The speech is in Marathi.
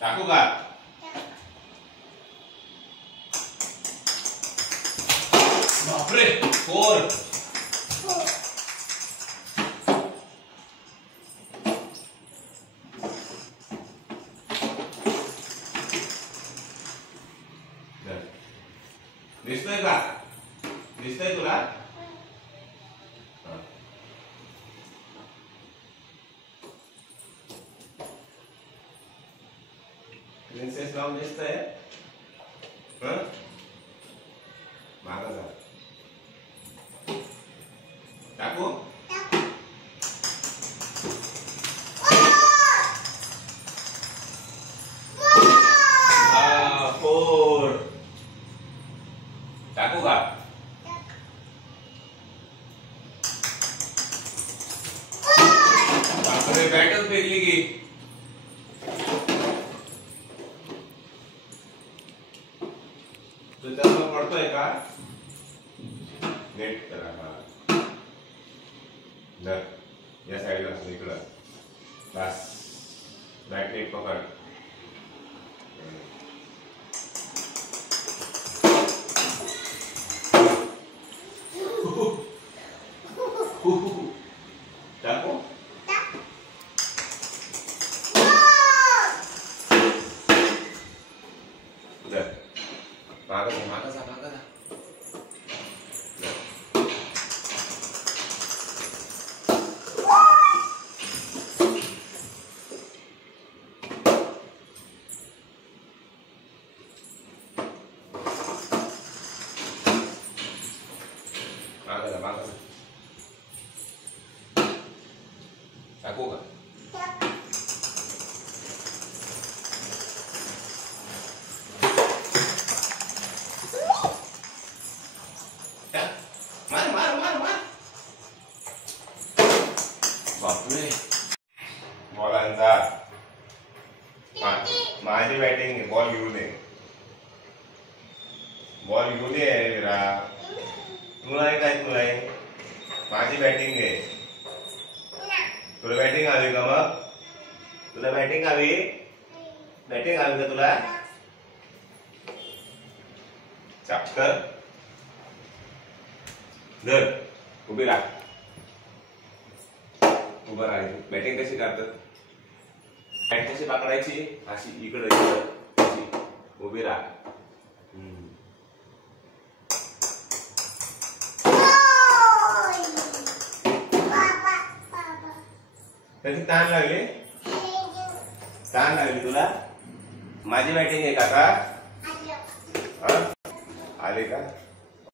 टाकू का? बापरे 4 दिसतोय का? दिसतोय तुला? प्रिन्सेस नाव दिसतंय? मागं जा. टाकू? फोर. टाकू का? बापरे बॅटच फेकली की. तू त्याला पडतोय का? नेट करा. धर या साईडला इकडं. बस बॅट नेट पकड. टाकू? धर मागं जा, मागं जा, मागं जा. मागं जा, मागं जा. टाकू का? मार मार मार मार. बापरे बॉलांचा माझी बॅटिंग आहे. बॉल घेऊ दे. बॉल घेऊ दे विरा. तुला आहे काय? तुला आहे माझी बॅटिंग आहे. तुला बॅटिंग हवी का? मग तुला बॅटिंग हवी? बॅटिंग हवी का तुला? चापकर धर. उभी राहा. उभं राहायची. बॅटिंग कशी करतात? बॅट कशी पकडायची? अशी इकडे अशी उभी राहा. कधी ताण लागली? ताण लागली तुला? माझी बॅटिंग आहे का? आले का?